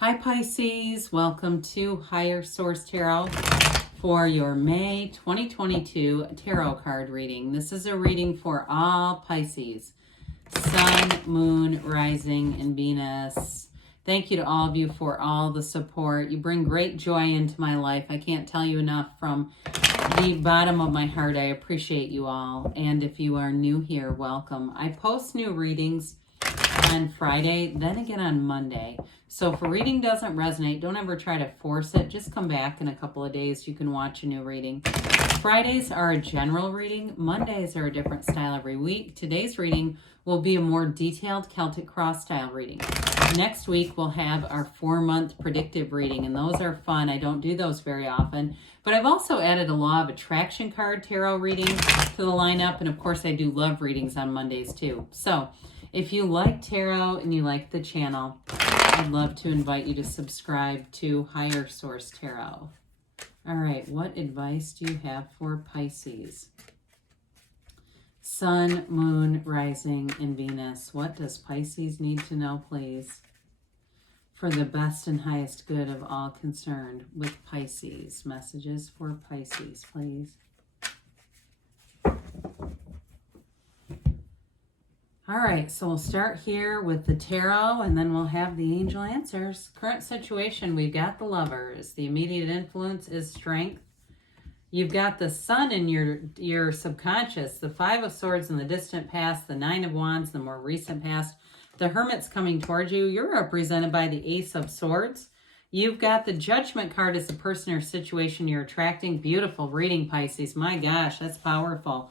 Hi Pisces, welcome to Higher Source Tarot for your May 2022 tarot card reading. This is a reading for all Pisces, Sun, Moon, Rising, and Venus. Thank you to all of you for all the support. You bring great joy into my life. I can't tell you enough from the bottom of my heart. I appreciate you all. And if you are new here, welcome. I post new readings on Friday, then again on Monday. So if a reading doesn't resonate, don't ever try to force it. Just come back in a couple of days. You can watch a new reading. Fridays are a general reading. Mondays are a different style every week. Today's reading will be a more detailed Celtic cross style reading. Next week, we'll have our 4-month predictive reading, and those are fun. I don't do those very often, but I've also added a law of attraction card tarot reading to the lineup, and of course, I do love readings on Mondays too. So if you like tarot and you like the channel, I'd love to invite you to subscribe to Higher Source Tarot. All right, what advice do you have for Pisces? Sun, Moon, Rising, and Venus. What does Pisces need to know, please? For the best and highest good of all concerned with Pisces. Messages for Pisces, please. All right, so we'll start here with the tarot, and then we'll have the angel answers. Current situation, we've got the Lovers. The immediate influence is strength. You've got the Sun in your subconscious, the 5 of Swords in the distant past, the 9 of Wands, the more recent past. The Hermit's coming towards you. You're represented by the Ace of Swords. You've got the Judgment card as the person or situation you're attracting. Beautiful reading, Pisces. My gosh, that's powerful.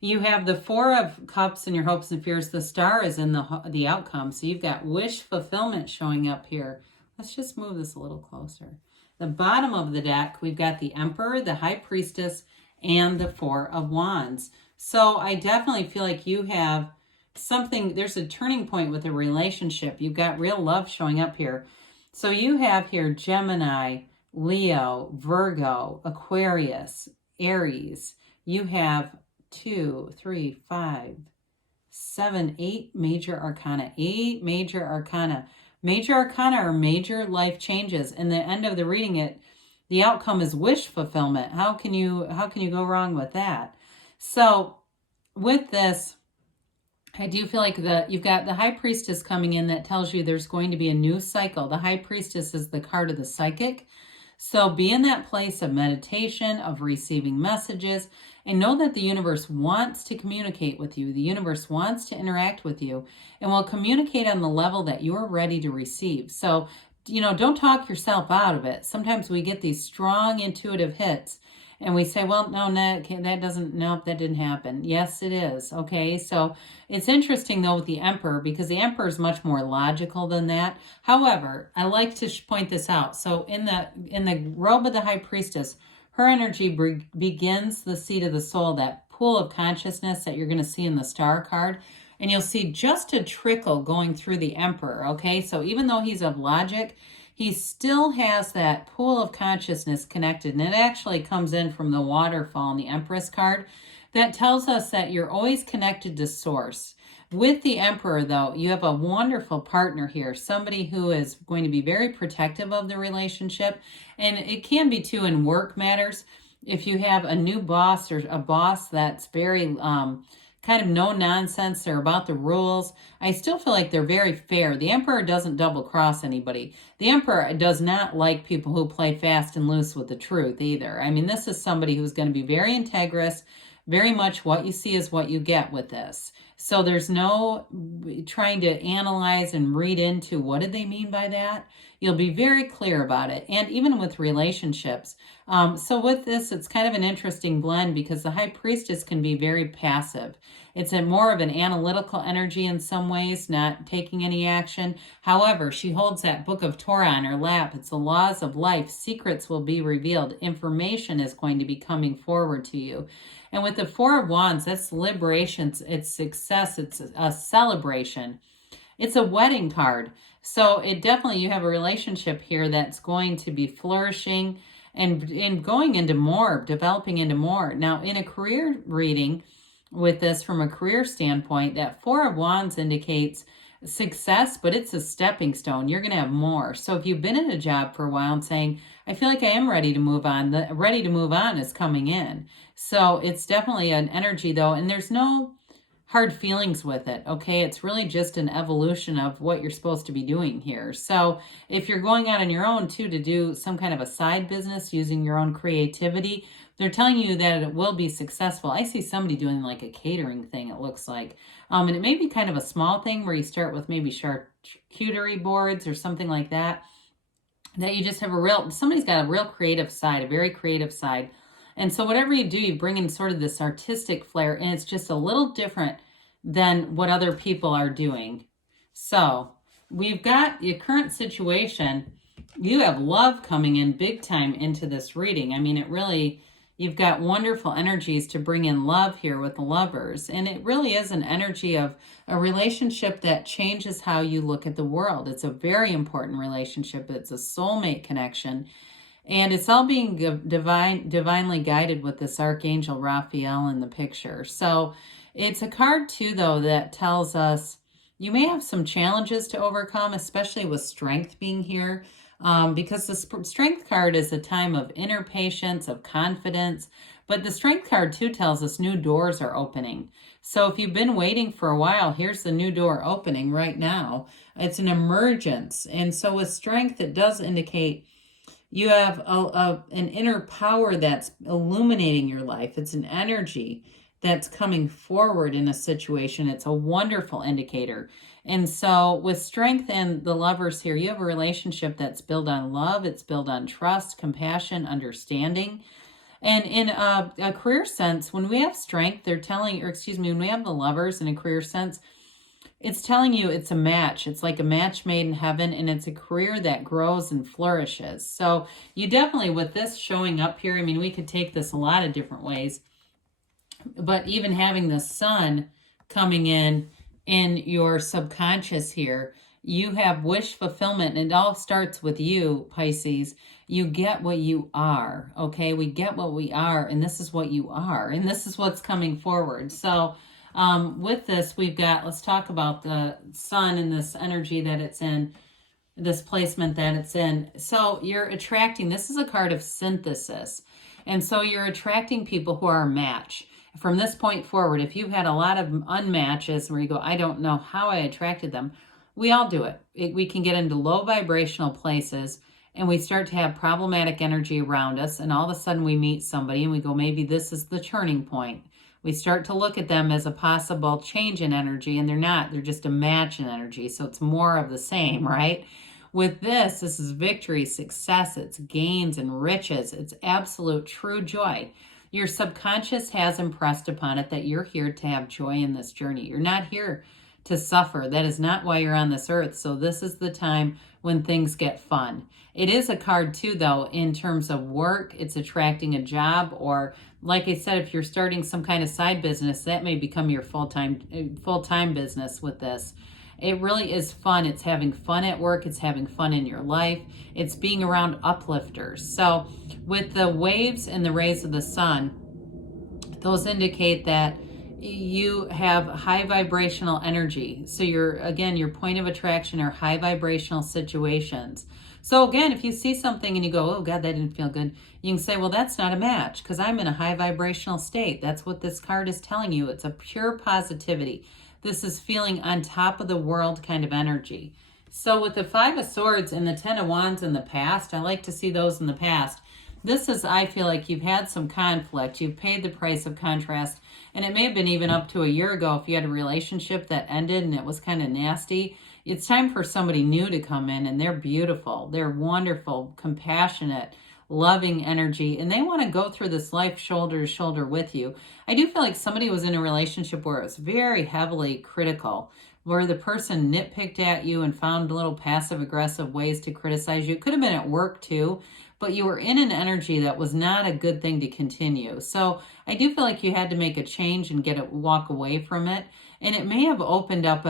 You have the 4 of Cups in your hopes and fears. The Star is in the outcome. So you've got wish fulfillment showing up here. Let's just move this a little closer. The bottom of the deck, we've got the Emperor, the High Priestess, and the 4 of Wands. So I definitely feel like you have something, there's a turning point with a relationship. You've got real love showing up here. So you have here Gemini, Leo, Virgo, Aquarius, Aries. You have 2, 3, 5, 7, 8 major arcana. 8 major arcana. Major arcana are major life changes. In the end of the reading, the outcome is wish fulfillment. How can you go wrong with that? So with this, I do feel like you've got the High Priestess coming in that tells you there's going to be a new cycle. The High Priestess is the card of the psychic. So be in that place of meditation, of receiving messages, and know that the universe wants to communicate with you. The universe wants to interact with you and will communicate on the level that you're ready to receive. So, don't talk yourself out of it. Sometimes we get these strong intuitive hits and we say, well, no, that didn't happen. Yes, it is. Okay, so it's interesting, though, with the Emperor, because the Emperor is much more logical than that. However, I like to point this out. So in the robe of the High Priestess, her energy begins the seat of the soul, that pool of consciousness that you're going to see in the Star card. And you'll see just a trickle going through the Emperor, okay? So even though he's of logic, he still has that pool of consciousness connected, and it actually comes in from the waterfall in the Empress card. That tells us that you're always connected to Source. With the Emperor, though, you have a wonderful partner here, somebody who is going to be very protective of the relationship, and it can be, too, in work matters. If you have a new boss or a boss that's very kind of no nonsense, they're about the rules, I still feel like they're very fair. The Emperor doesn't double cross anybody. The Emperor does not like people who play fast and loose with the truth either. I mean, this is somebody who's going to be very integrous, very much what you see is what you get with this. So there's no trying to analyze and read into what did they mean by that. You'll be very clear about it. And even with relationships. So with this, it's kind of an interesting blend because the High Priestess can be very passive. It's more of an analytical energy in some ways, not taking any action. However, she holds that book of Torah on her lap. It's the laws of life. Secrets will be revealed. Information is going to be coming forward to you. And with the 4 of Wands, that's liberation, it's success, it's a celebration. It's a wedding card. So it definitely, you have a relationship here that's going to be flourishing and going into more, developing into more. Now, in a career reading with this from a career standpoint, that 4 of Wands indicates success, but it's a stepping stone. You're going to have more. So if you've been in a job for a while and saying, I feel like I am ready to move on, the ready to move on is coming in. So it's definitely an energy though, and there's no hard feelings with it, okay? It's really just an evolution of what you're supposed to be doing here. So if you're going out on your own too to do some kind of a side business using your own creativity, they're telling you that it will be successful. I see somebody doing like a catering thing, it looks like. And it may be kind of a small thing where you start with maybe charcuterie boards or something like that. That you just have somebody's got a real creative side, a very creative side. And so whatever you do, you bring in sort of this artistic flair, and it's just a little different than what other people are doing. So we've got your current situation. You have love coming in big time into this reading. I mean, it really, you've got wonderful energies to bring in love here with the Lovers. And it really is an energy of a relationship that changes how you look at the world. It's a very important relationship. It's a soulmate connection. And it's all being divinely guided with this Archangel Raphael in the picture. So it's a card too, though, that tells us you may have some challenges to overcome, especially with Strength being here. Because the Strength card is a time of inner patience, of confidence. But the Strength card too tells us new doors are opening. So if you've been waiting for a while, here's the new door opening right now. It's an emergence. And so with Strength, it does indicate you have an inner power that's illuminating your life. It's an energy that's coming forward in a situation. It's a wonderful indicator. And so with Strength and the Lovers here, you have a relationship that's built on love. It's built on trust, compassion, understanding. And in a career sense, when we have Strength, they're telling, or excuse me, when we have the Lovers in a career sense, it's telling you it's a match. It's like a match made in heaven, and it's a career that grows and flourishes. So you definitely, with this showing up here, I mean, we could take this a lot of different ways, but even having the Sun coming in your subconscious here, you have wish fulfillment, and it all starts with you, Pisces. You get what you are, okay? We get what we are, and this is what you are, and this is what's coming forward. So with this, we've got, let's talk about the Sun and this energy that it's in, this placement that it's in. So you're attracting, this is a card of synthesis. And so you're attracting people who are a match. From this point forward, if you've had a lot of unmatches where you go, I don't know how I attracted them, we all do it. We can get into low vibrational places and we start to have problematic energy around us. And all of a sudden we meet somebody and we go, maybe this is the turning point. We start to look at them as a possible change in energy, and they're not. They're just a match in energy. So it's more of the same, right? With this is victory, success, it's gains and riches. It's absolute true joy. Your subconscious has impressed upon it that you're here to have joy in this journey. You're not here to suffer. That is not why you're on this earth. So this is the time when things get fun. It is a card too, though, in terms of work. It's attracting a job, or like I said, if you're starting some kind of side business, that may become your full-time business with this. It really is fun. It's having fun at work. It's having fun in your life. It's being around uplifters. So with the waves and the rays of the sun, those indicate that you have high vibrational energy. So your point of attraction are high vibrational situations. So again, if you see something and you go, oh God, that didn't feel good, you can say, well, that's not a match because I'm in a high vibrational state. That's what this card is telling you. It's a pure positivity. This is feeling on top of the world kind of energy. So with the Five of Swords and the Ten of Wands in the past, I like to see those in the past. This is, I feel like you've had some conflict. You've paid the price of contrast. And it may have been even up to a year ago if you had a relationship that ended and it was kind of nasty. It's time for somebody new to come in, and they're beautiful. They're wonderful, compassionate, loving energy, and they want to go through this life shoulder to shoulder with you. I do feel like somebody was in a relationship where it was very heavily critical, where the person nitpicked at you and found little passive-aggressive ways to criticize you. It could have been at work too, but you were in an energy that was not a good thing to continue. So I do feel like you had to make a change and walk away from it. And it may have opened up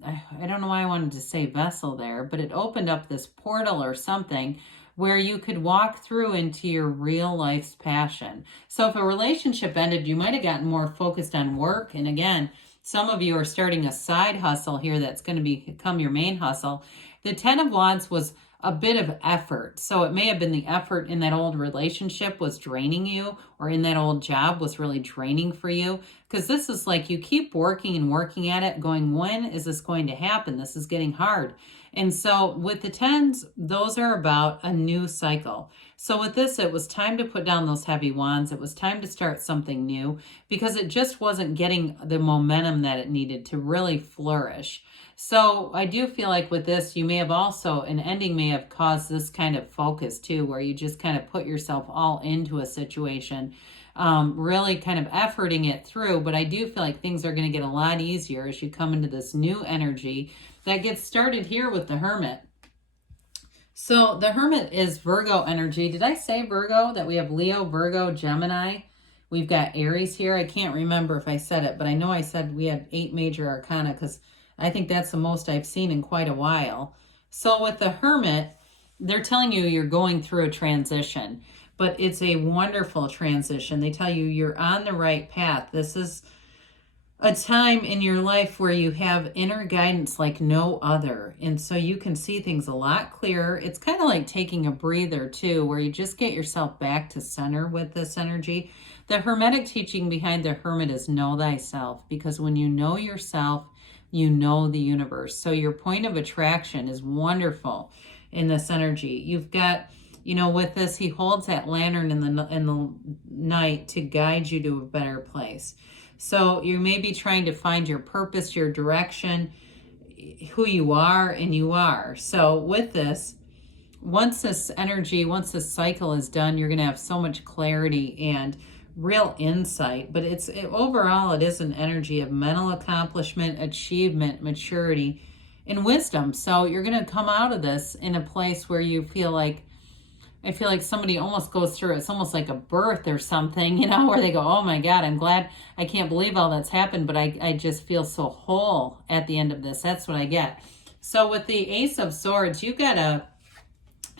I don't know why I wanted to say vessel there, but it opened up this portal or something where you could walk through into your real life's passion. So if a relationship ended, you might have gotten more focused on work. And again, Some of you are starting a side hustle here that's going to become your main hustle. The 10 of Wands was a bit of effort. So it may have been the effort in that old relationship was draining you, or in that old job was really draining for you. Because this is like you keep working and working at it, going, when is this going to happen? This is getting hard. And so with the 10s, those are about a new cycle. So with this, it was time to put down those heavy wands. It was time to start something new because it just wasn't getting the momentum that it needed to really flourish. So I do feel like with this, you may have also, an ending may have caused this kind of focus too, where you just kind of put yourself all into a situation, really kind of efforting it through. But I do feel like things are going to get a lot easier as you come into this new energy that gets started here with the Hermit. So the Hermit is Virgo energy. Did I say Virgo? That we have Leo, Virgo, Gemini. We've got Aries here. I can't remember if I said it, but I know I said we had 8 major arcana because I think that's the most I've seen in quite a while. So with the Hermit, they're telling you you're going through a transition, but it's a wonderful transition. They tell you you're on the right path. This is a time in your life where you have inner guidance like no other. And so you can see things a lot clearer. It's kind of like taking a breather too, where you just get yourself back to center with this energy. The Hermetic teaching behind the Hermit is know thyself, because when you know yourself, you know the universe. So your point of attraction is wonderful in this energy. You've got, you know, with this, he holds that lantern in the night to guide you to a better place. So you may be trying to find your purpose, your direction, who you are, and you are. So with this, once this energy, once this cycle is done, you're going to have so much clarity and real insight. But overall, it is an energy of mental accomplishment, achievement, maturity, and wisdom. So you're going to come out of this in a place where you feel like, I feel like somebody almost goes through, it's almost like a birth or something, you know, where they go, oh my God, I'm glad, I can't believe all that's happened, but I just feel so whole at the end of this. That's what I get. So with the Ace of Swords, you've got an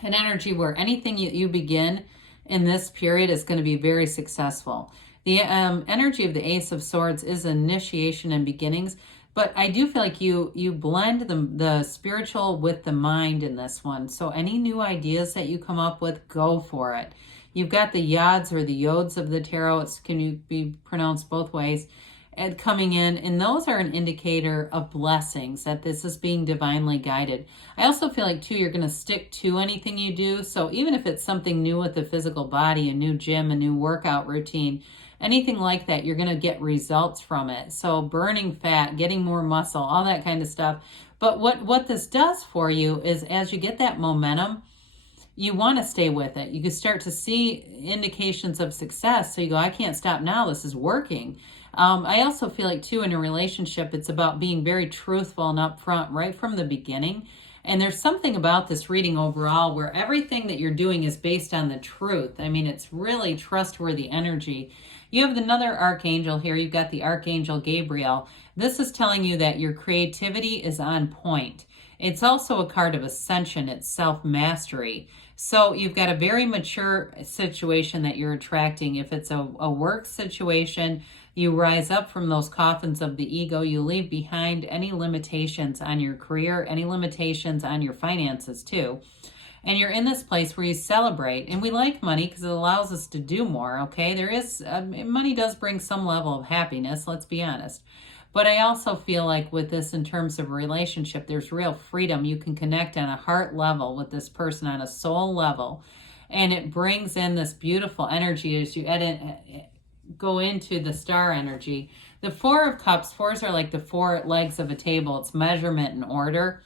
energy where anything you begin in this period is going to be very successful. The energy of the Ace of Swords is initiation and beginnings, but I do feel like you blend the spiritual with the mind in this one. So any new ideas that you come up with, go for it. You've got the Yods or the Yods of the tarot. Can be pronounced both ways. And coming in, and those are an indicator of blessings, that this is being divinely guided. I also feel like, too, you're going to stick to anything you do. So even if it's something new with the physical body, a new gym, a new workout routine, anything like that, you're going to get results from it. So burning fat, getting more muscle, all that kind of stuff. But what this does for you is, as you get that momentum, you want to stay with it. You can start to see indications of success. So you go, I can't stop now. This is working. I also feel like, too, in a relationship, it's about being very truthful and upfront right from the beginning. And there's something about this reading overall where everything that you're doing is based on the truth. I mean, it's really trustworthy energy. You have another archangel here. You've got the Archangel Gabriel. This is telling you that your creativity is on point. It's also a card of ascension. It's self-mastery. So you've got a very mature situation that you're attracting. If it's a work situation, you rise up from those coffins of the ego. You leave behind any limitations on your career, any limitations on your finances too. And you're in this place where you celebrate. And we like money because it allows us to do more, okay? Money does bring some level of happiness, let's be honest. But I also feel like with this, in terms of a relationship, there's real freedom. You can connect on a heart level with this person, on a soul level. And it brings in this beautiful energy as you go into the star energy. The Four of Cups, fours are like the 4 legs of a table. It's measurement and order.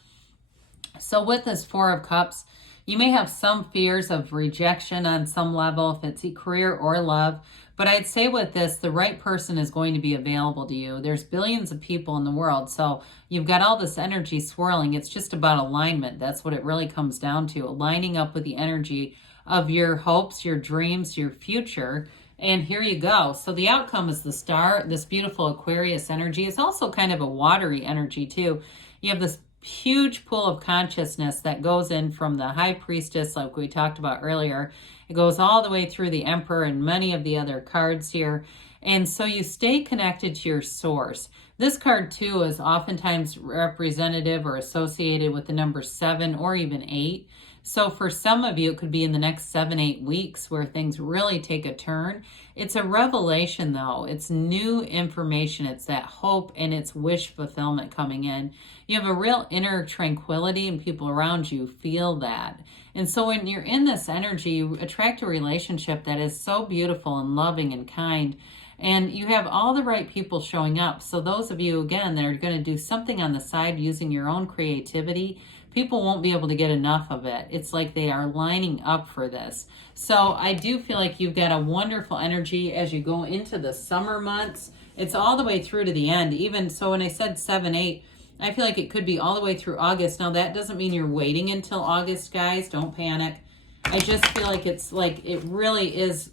So with this Four of Cups, you may have some fears of rejection on some level, if it's career or love. But I'd say with this, the right person is going to be available to you. There's billions of people in the world, so you've got all this energy swirling. It's just about alignment. That's what it really comes down to, aligning up with the energy of your hopes, your dreams, your future. And here you go. So the outcome is the star, this beautiful Aquarius energy. It's also kind of a watery energy too. You have this huge pool of consciousness that goes in from the High Priestess, like we talked about earlier. It goes all the way through the Emperor and many of the other cards here. And so you stay connected to your source. This card too is oftentimes representative or associated with the number 7 or even 8. So for some of you, it could be in the next 7-8 weeks where things really take a turn. It's a revelation though. It's new information. It's that hope and it's wish fulfillment coming in. You have a real inner tranquility and people around you feel that. And so when you're in this energy, you attract a relationship that is so beautiful and loving and kind. And you have all the right people showing up. So those of you, again, that are going to do something on the side using your own creativity, people won't be able to get enough of it. It's like they are lining up for this. So I do feel like you've got a wonderful energy as you go into the summer months. It's all the way through to the end. Even so, when I said 7-8, I feel like it could be all the way through August. Now, that doesn't mean you're waiting until August, guys. Don't panic. I just feel like it's like it really is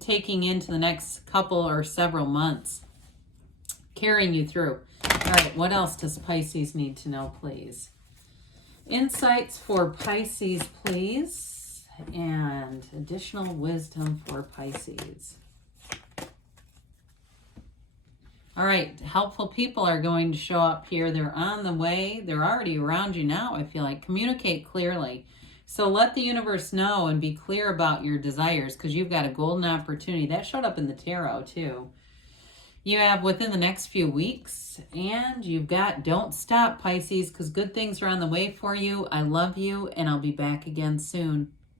taking into the next couple or several months, carrying you through. All right, what else does Pisces need to know, please? Insights for Pisces, please, and additional wisdom for Pisces. All right, helpful people are going to show up here. They're on the way. They're already around you now, I feel like. Communicate clearly. So let the universe know and be clear about your desires because you've got a golden opportunity. That showed up in the tarot too. You have within the next few weeks, and you've got don't stop, Pisces, because good things are on the way for you. I love you, and I'll be back again soon.